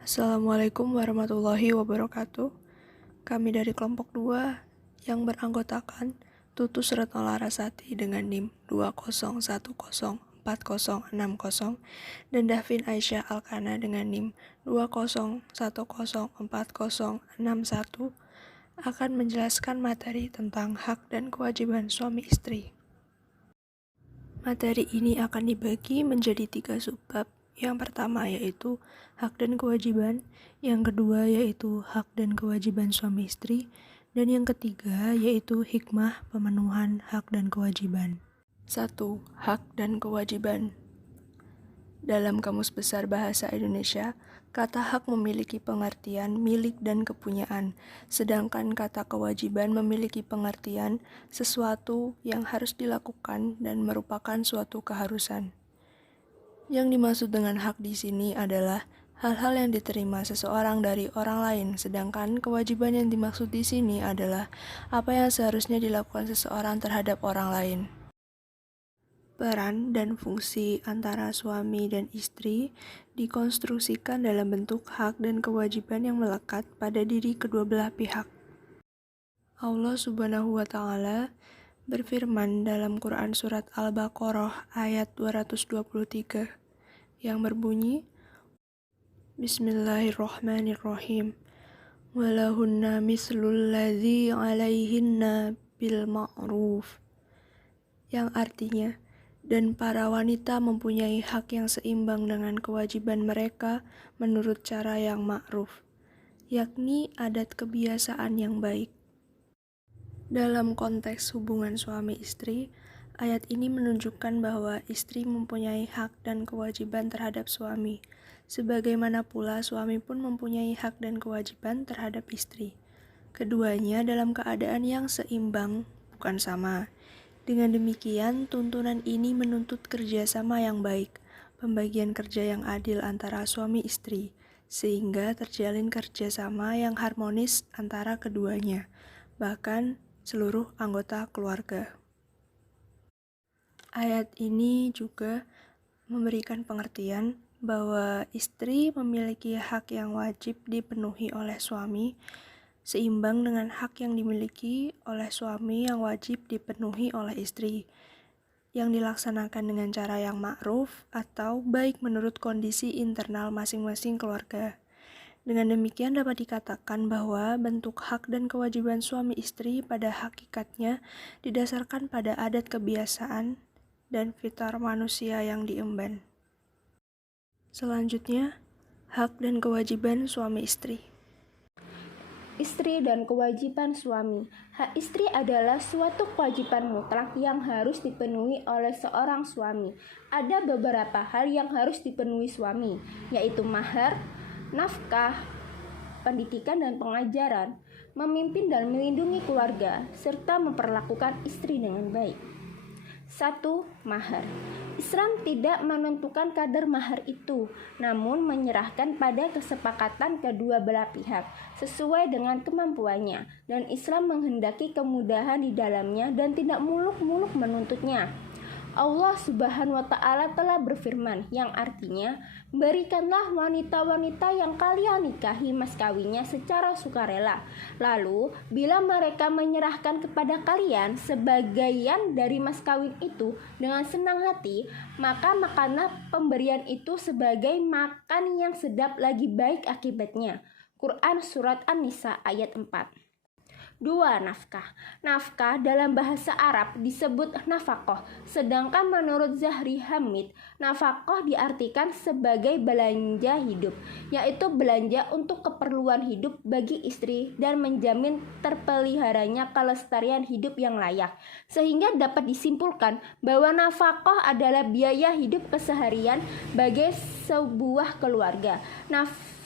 Assalamualaikum warahmatullahi wabarakatuh. Kami dari kelompok 2 yang beranggotakan Tutus Retno Larasati dengan NIM 2010404060 dan Davin Aisyah Alkana dengan NIM 2010404061 akan menjelaskan materi tentang hak dan kewajiban suami istri. Materi ini akan dibagi menjadi 3 subbab. Yang pertama yaitu hak dan kewajiban, yang kedua yaitu hak dan kewajiban suami istri, dan yang ketiga yaitu hikmah pemenuhan hak dan kewajiban. 1. Hak dan kewajiban. Dalam Kamus Besar Bahasa Indonesia, kata hak memiliki pengertian milik dan kepunyaan, sedangkan kata kewajiban memiliki pengertian sesuatu yang harus dilakukan dan merupakan suatu keharusan. Yang dimaksud dengan hak di sini adalah hal-hal yang diterima seseorang dari orang lain, sedangkan kewajiban yang dimaksud di sini adalah apa yang seharusnya dilakukan seseorang terhadap orang lain. Peran dan fungsi antara suami dan istri dikonstruksikan dalam bentuk hak dan kewajiban yang melekat pada diri kedua belah pihak. Allah Subhanahu wa Ta'ala berfirman dalam Quran Surat Al-Baqarah ayat 223 yang berbunyi, Bismillahirrahmanirrahim, walahunna mislul ladzi alaihinna bil ma'ruf, yang artinya, dan para wanita mempunyai hak yang seimbang dengan kewajiban mereka menurut cara yang ma'ruf, yakni adat kebiasaan yang baik. Dalam konteks hubungan suami istri, ayat ini menunjukkan bahwa istri mempunyai hak dan kewajiban terhadap suami, sebagaimana pula suami pun mempunyai hak dan kewajiban terhadap istri. Keduanya dalam keadaan yang seimbang, bukan sama. Dengan demikian, tuntunan ini menuntut kerjasama yang baik, pembagian kerja yang adil antara suami istri, sehingga terjalin kerjasama yang harmonis antara keduanya, bahkan seluruh anggota keluarga. Ayat ini juga memberikan pengertian bahwa istri memiliki hak yang wajib dipenuhi oleh suami, seimbang dengan hak yang dimiliki oleh suami yang wajib dipenuhi oleh istri, yang dilaksanakan dengan cara yang ma'ruf atau baik menurut kondisi internal masing-masing keluarga. Dengan demikian dapat dikatakan bahwa bentuk hak dan kewajiban suami istri pada hakikatnya didasarkan pada adat kebiasaan dan fitrah manusia yang diemban. Selanjutnya, hak dan kewajiban suami istri. Istri dan kewajiban suami. Hak istri adalah suatu kewajiban mutlak yang harus dipenuhi oleh seorang suami. Ada beberapa hal yang harus dipenuhi suami, yaitu mahar, nafkah, pendidikan dan pengajaran, memimpin dan melindungi keluarga, serta memperlakukan istri dengan baik. 1. Mahar. Islam tidak menentukan kadar mahar itu, namun menyerahkan pada kesepakatan kedua belah pihak sesuai dengan kemampuannya, dan Islam menghendaki kemudahan di dalamnya dan tidak muluk-muluk menuntutnya. Allah Subhanahu wa Ta'ala telah berfirman, yang artinya, berikanlah wanita-wanita yang kalian nikahi mas kawinnya secara sukarela. Lalu, bila mereka menyerahkan kepada kalian sebagian dari mas kawin itu dengan senang hati, maka makanlah pemberian itu sebagai makan yang sedap lagi baik akibatnya. Quran Surat An-Nisa ayat 4. 2. Nafkah. Nafkah dalam bahasa Arab disebut nafkah, sedangkan menurut Zahri Hamid, nafkah diartikan sebagai belanja hidup, yaitu belanja untuk keperluan hidup bagi istri dan menjamin terpeliharanya kelestarian hidup yang layak, sehingga dapat disimpulkan bahwa nafkah adalah biaya hidup keseharian bagi sebuah keluarga. Nafkah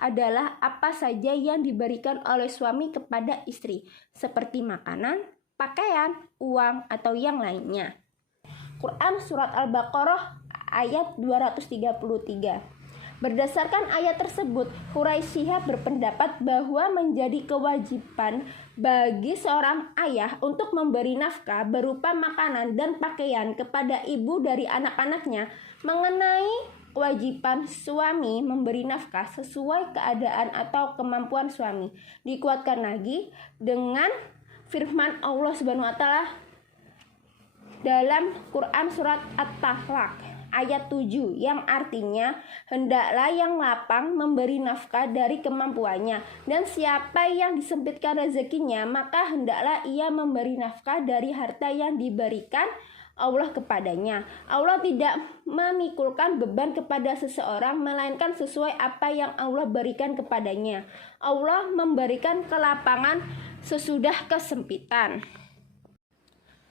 adalah apa saja yang diberikan oleh suami kepada istri, seperti makanan, pakaian, uang, atau yang lainnya. Quran Surat Al-Baqarah ayat 233. Berdasarkan ayat tersebut, Quraisy Shihab berpendapat bahwa menjadi kewajiban bagi seorang ayah untuk memberi nafkah berupa makanan dan pakaian kepada ibu dari anak-anaknya mengenai kewajiban suami memberi nafkah sesuai keadaan atau kemampuan suami. Dikuatkan lagi dengan firman Allah Subhanahu wa taala dalam Quran surat At-Talaq ayat 7 yang artinya hendaklah yang lapang memberi nafkah dari kemampuannya, dan siapa yang disempitkan rezekinya maka hendaklah ia memberi nafkah dari harta yang diberikan Allah kepadanya. Allah tidak memikulkan beban kepada seseorang melainkan sesuai apa yang Allah berikan kepadanya. Allah memberikan kelapangan sesudah kesempitan.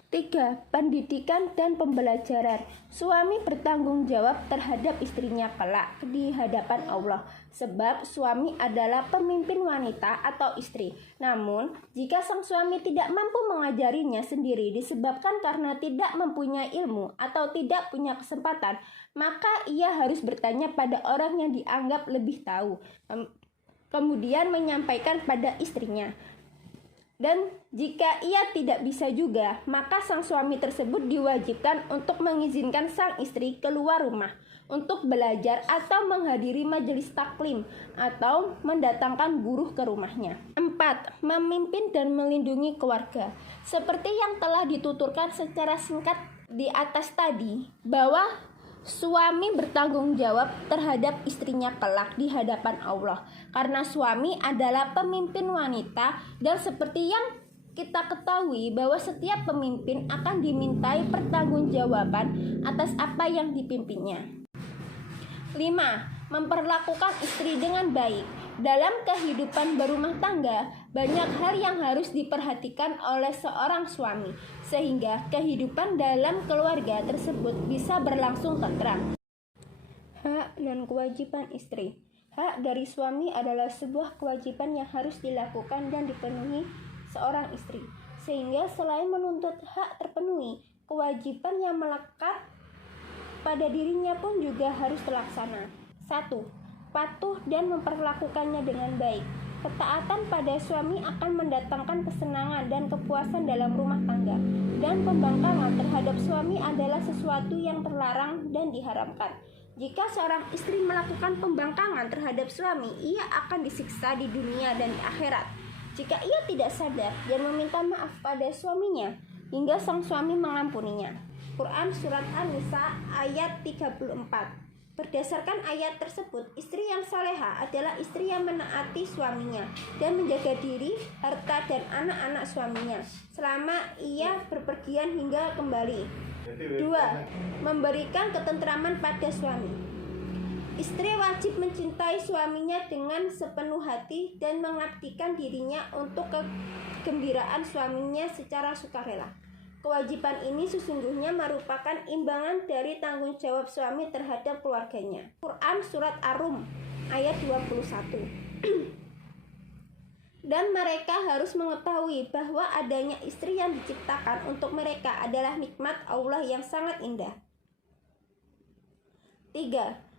3. Pendidikan dan pembelajaran. Suami bertanggung jawab terhadap istrinya kelak di hadapan Allah, sebab suami adalah pemimpin wanita atau istri. Namun, jika sang suami tidak mampu mengajarinya sendiri disebabkan karena tidak mempunyai ilmu atau tidak punya kesempatan, maka ia harus bertanya pada orang yang dianggap lebih tahu, kemudian menyampaikan pada istrinya. Dan jika ia tidak bisa juga, maka sang suami tersebut diwajibkan untuk mengizinkan sang istri keluar rumah untuk belajar atau menghadiri majelis taklim atau mendatangkan guru ke rumahnya. 4. Memimpin dan melindungi keluarga. Seperti yang telah dituturkan secara singkat di atas tadi, bahwa suami bertanggung jawab terhadap istrinya kelak di hadapan Allah, karena suami adalah pemimpin wanita, dan seperti yang kita ketahui bahwa setiap pemimpin akan dimintai pertanggungjawaban atas apa yang dipimpinnya. 5. Memperlakukan istri dengan baik. Dalam kehidupan berumah tangga, banyak hal yang harus diperhatikan oleh seorang suami, sehingga kehidupan dalam keluarga tersebut bisa berlangsung tentram. Hak dan kewajiban istri. Hak dari suami adalah sebuah kewajiban yang harus dilakukan dan dipenuhi seorang istri, sehingga selain menuntut hak terpenuhi, kewajiban yang melekat pada dirinya pun juga harus terlaksana. 1. Patuh dan memperlakukannya dengan baik. Ketaatan pada suami akan mendatangkan kesenangan dan kepuasan dalam rumah tangga, dan pembangkangan terhadap suami adalah sesuatu yang terlarang dan diharamkan. Jika seorang istri melakukan pembangkangan terhadap suami, ia akan disiksa di dunia dan di akhirat. Jika ia tidak sadar dan meminta maaf pada suaminya, hingga sang suami mengampuninya. Quran Surat An-Nisa ayat 34. Berdasarkan ayat tersebut, istri yang saleha adalah istri yang menaati suaminya dan menjaga diri, harta, dan anak-anak suaminya selama ia berpergian hingga kembali. 2. Memberikan ketentraman pada suami. Istri wajib mencintai suaminya dengan sepenuh hati dan mengabdikan dirinya untuk kegembiraan suaminya secara sukarela. Kewajiban ini sesungguhnya merupakan imbangan dari tanggung jawab suami terhadap keluarganya. Quran Surat Ar-Rum ayat 21. Dan mereka harus mengetahui bahwa adanya istri yang diciptakan untuk mereka adalah nikmat Allah yang sangat indah. 3.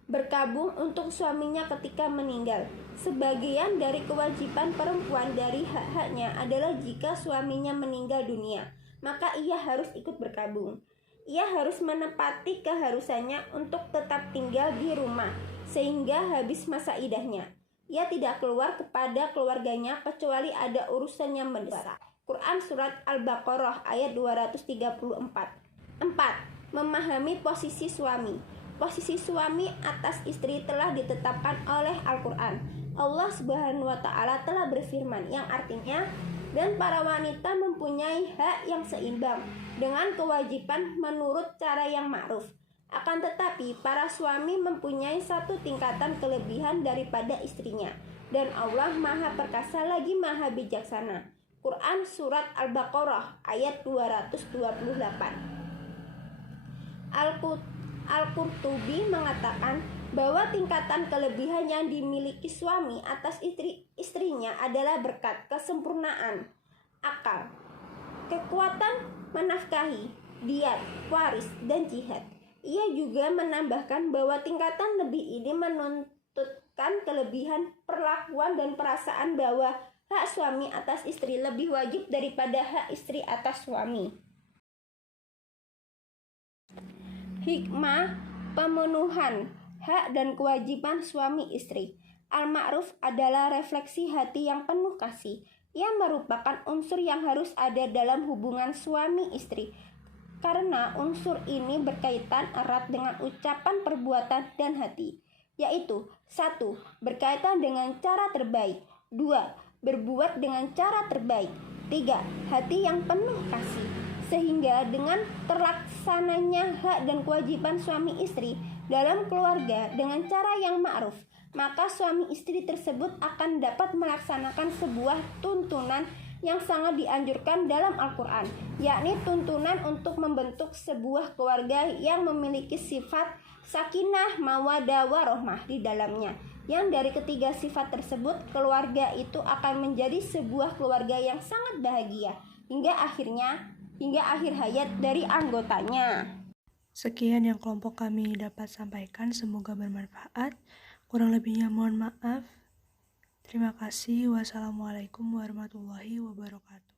Berkabung untuk suaminya ketika meninggal. Sebagian dari kewajiban perempuan dari hak-haknya adalah jika suaminya meninggal dunia, maka ia harus ikut berkabung. Ia harus menepati keharusannya untuk tetap tinggal di rumah sehingga habis masa idahnya. Ia tidak keluar kepada keluarganya kecuali ada urusan yang mendesak. Quran Surat Al-Baqarah ayat 234. 4. Memahami posisi suami. Posisi suami atas istri telah ditetapkan oleh Al-Quran. Allah Subhanahu wa Ta'ala telah berfirman, yang artinya, dan para wanita mempunyai hak yang seimbang dengan kewajiban menurut cara yang ma'ruf. Akan tetapi para suami mempunyai satu tingkatan kelebihan daripada istrinya, dan Allah Maha Perkasa lagi Maha Bijaksana. Quran Surat Al-Baqarah ayat 228. Al-Qurtubi mengatakan bahwa tingkatan kelebihan yang dimiliki suami atas istrinya adalah berkat kesempurnaan akal, kekuatan menafkahi, diat, waris, dan jihad. Ia juga menambahkan bahwa tingkatan lebih ini menuntutkan kelebihan perlakuan dan perasaan bahwa hak suami atas istri lebih wajib daripada hak istri atas suami. Hikmah pemenuhan Hak dan kewajiban suami istri. Al-ma'ruf adalah refleksi hati yang penuh kasih. Ia merupakan unsur yang harus ada dalam hubungan suami istri. Karena unsur ini berkaitan erat dengan ucapan, perbuatan, dan hati. Yaitu 1. Berkaitan dengan cara terbaik. 2. Berbuat dengan cara terbaik. 3. Hati yang penuh kasih. Sehingga dengan terlaksananya hak dan kewajiban suami istri dalam keluarga dengan cara yang ma'ruf, maka suami istri tersebut akan dapat melaksanakan sebuah tuntunan yang sangat dianjurkan dalam Al-Quran, yakni tuntunan untuk membentuk sebuah keluarga yang memiliki sifat sakinah, mawaddah, warohmah di dalamnya. Yang dari ketiga sifat tersebut, keluarga itu akan menjadi sebuah keluarga yang sangat bahagia hingga akhir hayat dari anggotanya. Sekian yang kelompok kami dapat sampaikan, semoga bermanfaat. Kurang lebihnya mohon maaf. Terima kasih. Wassalamualaikum warahmatullahi wabarakatuh.